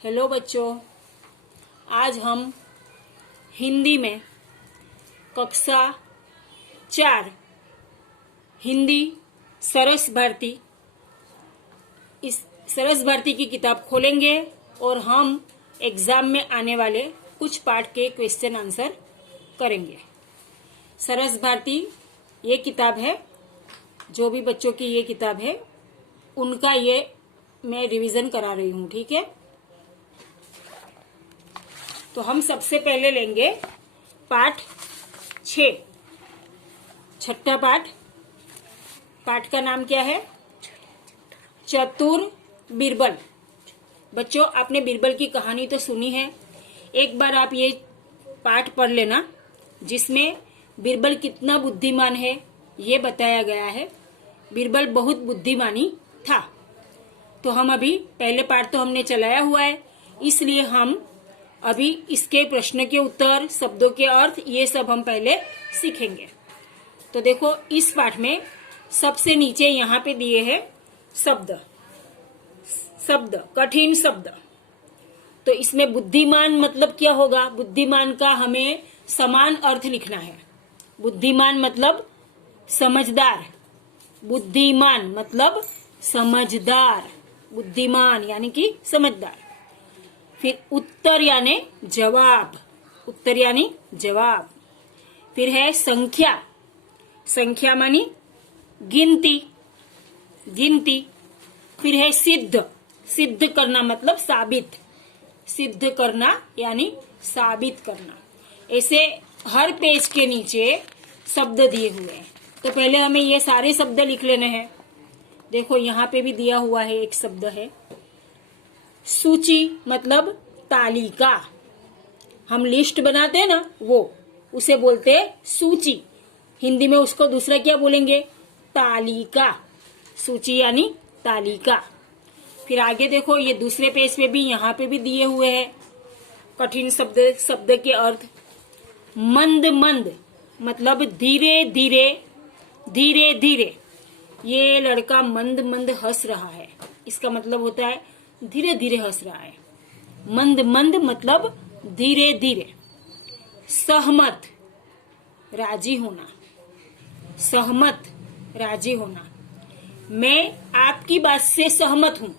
Hello बच्चों, आज हम हिंदी में कक्षा 4 हिंदी सरस भारती इस सरस भारती की किताब खोलेंगे और हम एग्जाम में आने वाले कुछ पाठ के क्वेश्चन आंसर करेंगे। सरस भारती ये किताब है, जो भी बच्चों की ये किताब है उनका ये मैं रिवीजन करा रही हूँ। ठीक है, तो हम सबसे पहले लेंगे पाठ 6, छठा पाठ। पाठ का नाम क्या है? चतुर बीरबल। बच्चों, आपने बीरबल की कहानी तो सुनी है, एक बार आप ये पाठ पढ़ लेना, जिसमें बीरबल कितना बुद्धिमान है ये बताया गया है। बीरबल बहुत बुद्धिमानी था। तो हम अभी पहले पाठ तो हमने चलाया हुआ है, इसलिए हम अभी इसके प्रश्न के उत्तर, शब्दों के अर्थ, ये सब हम पहले सीखेंगे। तो देखो, इस पाठ में सबसे नीचे यहाँ पे दिए हैं शब्द, कठिन शब्द। तो इसमें बुद्धिमान मतलब क्या होगा? बुद्धिमान का हमें समान अर्थ लिखना है। बुद्धिमान मतलब समझदार, बुद्धिमान मतलब समझदार, बुद्धिमान यानी कि समझदार। फिर उत्तर यानी जवाब, उत्तर यानी जवाब। फिर है संख्या, संख्या मानी गिनती, गिनती। फिर है सिद्ध, सिद्ध करना मतलब साबित, सिद्ध करना यानी साबित करना। ऐसे हर पेज के नीचे शब्द दिए हुए हैं। तो पहले हमें ये सारे शब्द लिख लेने हैं। देखो, यहाँ पे भी दिया हुआ है, एक शब्द है सूची, मतलब तालिका। हम लिस्ट बनाते हैं ना, वो उसे बोलते हैं सूची। हिंदी में उसको दूसरा क्या बोलेंगे? तालिका। सूची यानी तालिका। फिर आगे देखो, ये दूसरे पेज पे भी, यहाँ पे भी दिए हुए हैं कठिन शब्द, शब्द के अर्थ। मंद मंद मतलब धीरे धीरे, धीरे धीरे। ये लड़का मंद मंद हंस रहा है, इसका मतलब होता है धीरे धीरे हंस रहा है। मंद मंद मतलब धीरे धीरे। सहमत, राजी होना, सहमत, राजी होना। मैं आपकी बात से सहमत हूँ।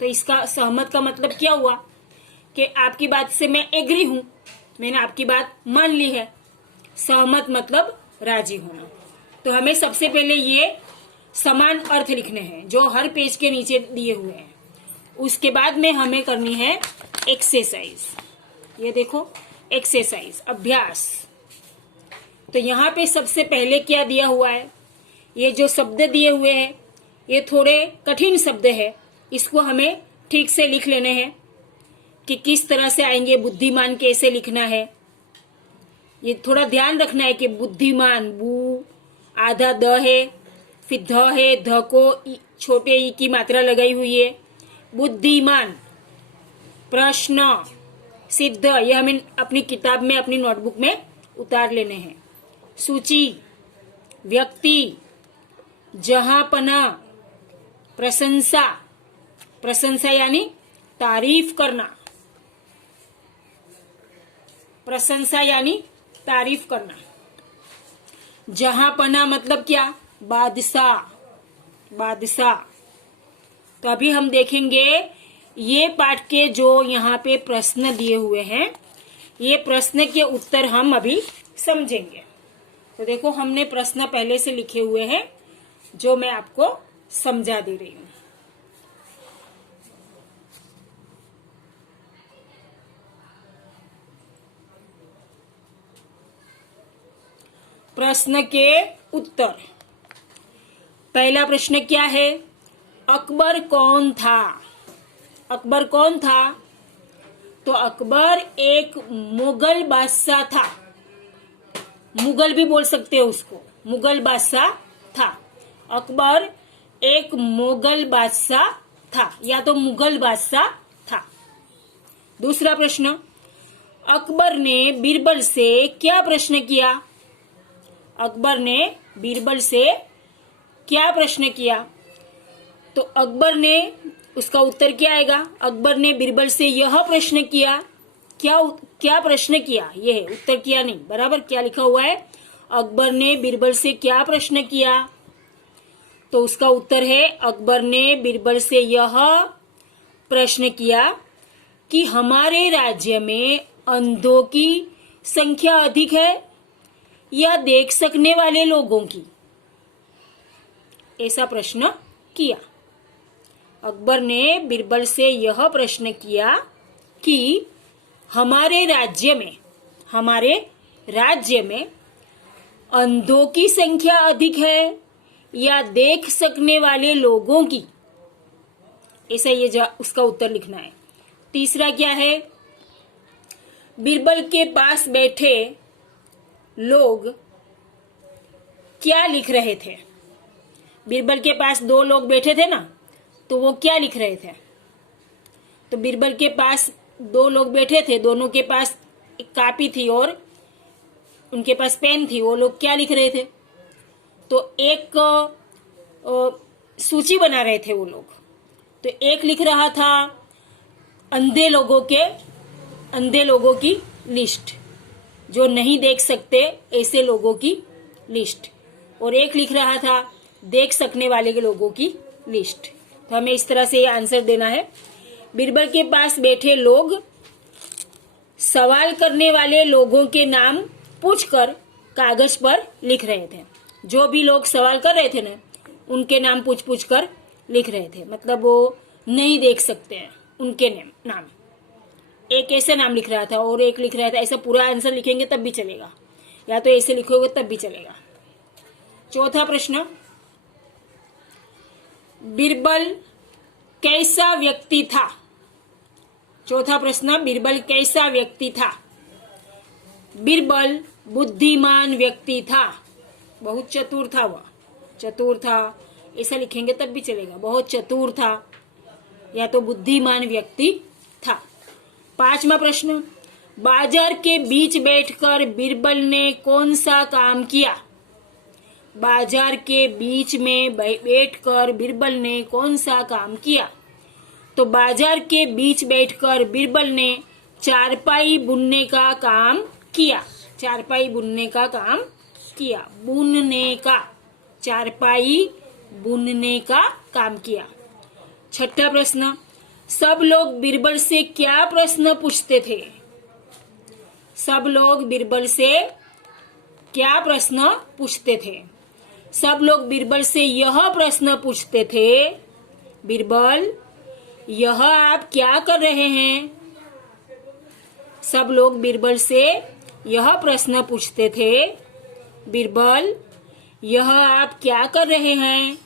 तो इसका सहमत का मतलब क्या हुआ? कि आपकी बात से मैं एग्री हूँ, मैंने आपकी बात मान ली है। सहमत मतलब राजी होना। तो हमें सबसे पहले ये समान अर्थ लिखने हैं, जो हर पेज के नीचे दिए हुए हैं। उसके बाद में हमें करनी है एक्सरसाइज। ये देखो, एक्सरसाइज, अभ्यास। तो यहाँ पे सबसे पहले क्या दिया हुआ है? ये जो शब्द दिए हुए हैं ये थोड़े कठिन शब्द है, इसको हमें ठीक से लिख लेने हैं कि किस तरह से आएंगे। बुद्धिमान कैसे लिखना है, ये थोड़ा ध्यान रखना है कि बुद्धिमान, बू आधा द है, फिर ध है, ध को छोटे ई की मात्रा लगाई हुई है। बुद्धिमान, प्रश्न, सिद्ध, यह हमें अपनी किताब में, अपनी नोटबुक में उतार लेने हैं। सूची, व्यक्ति, जहांपना, प्रशंसा, प्रशंसा यानी तारीफ करना, प्रशंसा यानी तारीफ करना। जहांपना मतलब क्या? बादशाह, बादशाह। तो अभी हम देखेंगे ये पाठ के जो यहाँ पे प्रश्न दिए हुए हैं, ये प्रश्न के उत्तर हम अभी समझेंगे। तो देखो, हमने प्रश्न पहले से लिखे हुए हैं, जो मैं आपको समझा दे रही हूँ। प्रश्न के उत्तर। पहला प्रश्न क्या है? अकबर कौन था? अकबर कौन था? तो अकबर एक मुगल बादशाह था। मुगल भी बोल सकते हो उसको, मुगल बादशाह था। अकबर एक मुगल बादशाह था, या तो मुगल बादशाह था। दूसरा प्रश्न, अकबर ने बीरबल से क्या प्रश्न किया? अकबर ने बीरबल से क्या प्रश्न किया? तो अकबर ने उसका उत्तर क्या आएगा? अकबर ने बीरबल से यह प्रश्न किया। क्या प्रश्न किया? ये है उत्तर, किया नहीं, बराबर क्या लिखा हुआ है? अकबर ने बीरबल से क्या प्रश्न किया? तो उसका उत्तर है अकबर ने बीरबल से यह प्रश्न किया कि हमारे राज्य में अंधों की संख्या अधिक है या देख सकने वाले लोगों की? ऐसा प्रश्न किया। अकबर ने बीरबल से यह प्रश्न किया कि हमारे राज्य में अंधों की संख्या अधिक है या देख सकने वाले लोगों की? ऐसा उसका उत्तर लिखना है। तीसरा क्या है? बीरबल के पास बैठे लोग क्या लिख रहे थे? बीरबल के पास दो लोग बैठे थे ना, तो वो क्या लिख रहे थे? तो बीरबल के पास दो लोग बैठे थे, दोनों के पास एक कॉपी थी और उनके पास पेन थी। वो लोग क्या लिख रहे थे? तो एक सूची बना रहे थे वो लोग। तो एक लिख रहा था अंधे लोगों की लिस्ट, जो नहीं देख सकते ऐसे लोगों की लिस्ट, और एक लिख रहा था देख सकने वाले के लोगों की लिस्ट। तो हमें इस तरह से ये आंसर देना है। बीरबल के पास बैठे लोग सवाल करने वाले लोगों के नाम पूछकर कागज पर लिख रहे थे। जो भी लोग सवाल कर रहे थे ना, उनके नाम पूछ कर लिख रहे थे। मतलब वो नहीं देख सकते हैं उनके नाम। एक ऐसे नाम लिख रहा था और एक लिख रहा था। ऐसा पूरा आंसर लिखेंगे तब भी चलेगा, या तो ऐसे लिखोगे तब भी चलेगा। चौथा प्रश्न, बीरबल कैसा व्यक्ति था? चौथा प्रश्न, बीरबल कैसा व्यक्ति था? बीरबल बुद्धिमान व्यक्ति था, बहुत चतुर था। वह चतुर था, ऐसा लिखेंगे तब भी चलेगा। बहुत चतुर था या तो बुद्धिमान व्यक्ति था। पांचवा प्रश्न, बाजार के बीच बैठकर बीरबल ने कौन सा काम किया? बाजार के बीच में बैठकर बीरबल ने कौन सा काम किया? तो बाजार के बीच बैठकर बीरबल ने चारपाई बुनने का काम किया। चारपाई बुनने का काम किया। बुनने का, चारपाई बुनने का काम किया। छठा प्रश्न, सब लोग बीरबल से क्या प्रश्न पूछते थे? सब लोग बीरबल से क्या प्रश्न पूछते थे? सब लोग बीरबल से यह प्रश्न पूछते थे, बीरबल यह आप क्या कर रहे हैं? सब लोग बीरबल से यह प्रश्न पूछते थे, बीरबल यह आप क्या कर रहे हैं?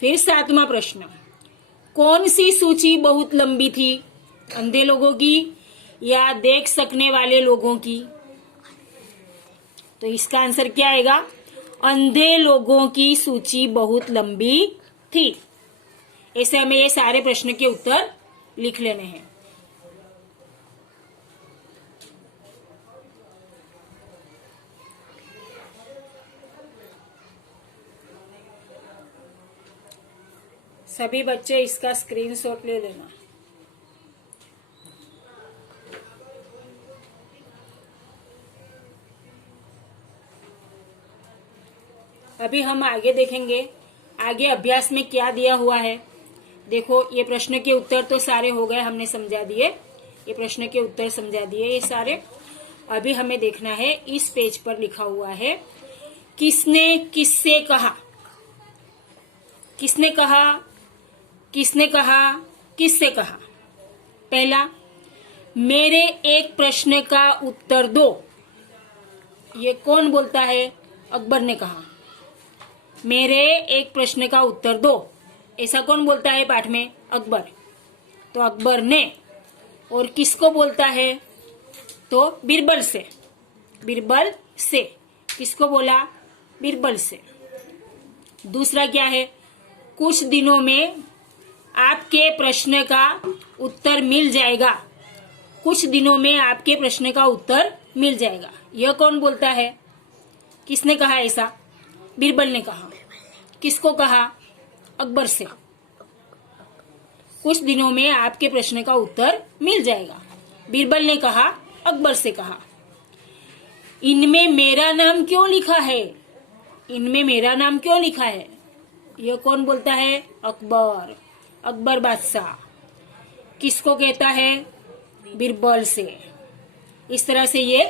फिर सातवां प्रश्न, कौन सी सूची बहुत लंबी थी? अंधे लोगों की या देख सकने वाले लोगों की? तो इसका आंसर क्या आएगा? अंधे लोगों की सूची बहुत लंबी थी। ऐसे हमें ये सारे प्रश्न के उत्तर लिख लेने हैं। सभी बच्चे इसका स्क्रीनशॉट ले लेना। अभी हम आगे देखेंगे, आगे अभ्यास में क्या दिया हुआ है। देखो, ये प्रश्न के उत्तर तो सारे हो गए, हमने समझा दिए। ये प्रश्न के उत्तर समझा दिए ये सारे। अभी हमें देखना है, इस पेज पर लिखा हुआ है, किसने किससे कहा? किसने कहा, किसने कहा, किससे कहा? पहला, मेरे एक प्रश्न का उत्तर दो। ये कौन बोलता है? अकबर ने कहा, मेरे एक प्रश्न का उत्तर दो। ऐसा कौन बोलता है पाठ में? अकबर। तो अकबर ने। और किसको बोलता है? तो बीरबल से। बीरबल से। किसको बोला? बीरबल से। दूसरा क्या है? कुछ दिनों में आपके प्रश्न का उत्तर मिल जाएगा। कुछ दिनों में आपके प्रश्न का उत्तर मिल जाएगा। यह कौन बोलता है? किसने कहा ऐसा? बीरबल ने कहा। किसको कहा? अकबर से। कुछ दिनों में आपके प्रश्न का उत्तर मिल जाएगा। बीरबल ने कहा, अकबर से कहा, इनमें मेरा नाम क्यों लिखा है? इनमें मेरा नाम क्यों लिखा है? यह कौन बोलता है? अकबर। अकबर बादशाह किसको कहता है? बीरबल से। इस तरह से ये